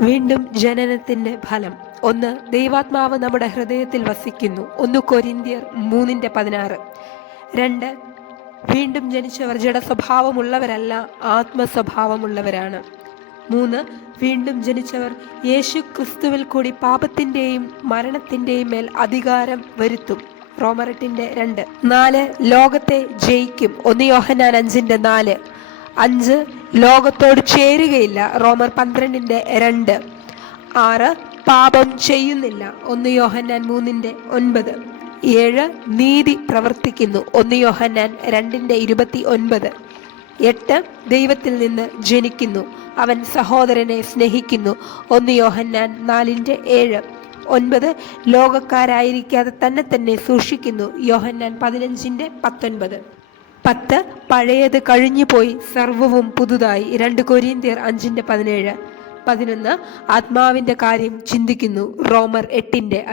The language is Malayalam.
വീണ്ടും ജനനത്തിന്റെ ഫലം. ഒന്ന് ദൈവാത്മാവ് നമ്മുടെ ഹൃദയത്തിൽ വസിക്കുന്നു. ഒന്ന് കൊരിന്തിയർ മൂന്നിന്റെ പതിനാറ്. രണ്ട് വീണ്ടും ജനിച്ചവർ ജഡ ജഡസ്വഭാവമുള്ളവരല്ല ആത്മസ്വഭാവമുള്ളവരാണ്. മൂന്ന് വീണ്ടും ജനിച്ചവർ യേശു ക്രിസ്തുവിൽ കൂടി പാപത്തിന്റെയും മരണത്തിന്റെയും മേൽ അധികാരം വരുത്തും. റോമറട്ടിന്റെ രണ്ട്. നാല് ലോകത്തെ ജയിക്കും. ഒന്ന് യോഹനാൻ അഞ്ചിന്റെ നാല്. അഞ്ച്. ലോകത്തോട് ചേരുകയില്ല. റോമർ പന്ത്രണ്ടിന്റെ രണ്ട്. ആറ്. പാപം ചെയ്യുന്നില്ല. ഒന്ന് യോഹന്നാൻ മൂന്നിന്റെ ഒൻപത്. ഏഴ്. നീതി പ്രവർത്തിക്കുന്നു. ഒന്ന് യോഹന്നാൻ രണ്ടിന്റെ ഇരുപത്തി ഒൻപത് എട്ട്. ദൈവത്തിൽ നിന്ന് ജനിക്കുന്നു. അവൻ സഹോദരനെ സ്നേഹിക്കുന്നു. ഒന്ന് യോഹന്നാൻ നാലിന്റെ ഏഴ്. ഒൻപത്. ലോകക്കാരായിരിക്കാതെ തന്നെ തന്നെ സൂക്ഷിക്കുന്നു. യോഹന്നാൻ പതിനഞ്ചിന്റെ പത്തൊൻപത്. പത്ത് പഴയത് കഴിഞ്ഞുപോയി സർവവും പുതുതായി. രണ്ട് കൊരിന്തിയർ അഞ്ചിന്റെ പതിനേഴ്. പതിനൊന്ന് ആത്മാവിന്റെ കാര്യം ചിന്തിക്കുന്നു. റോമർ എട്ടിന്റെ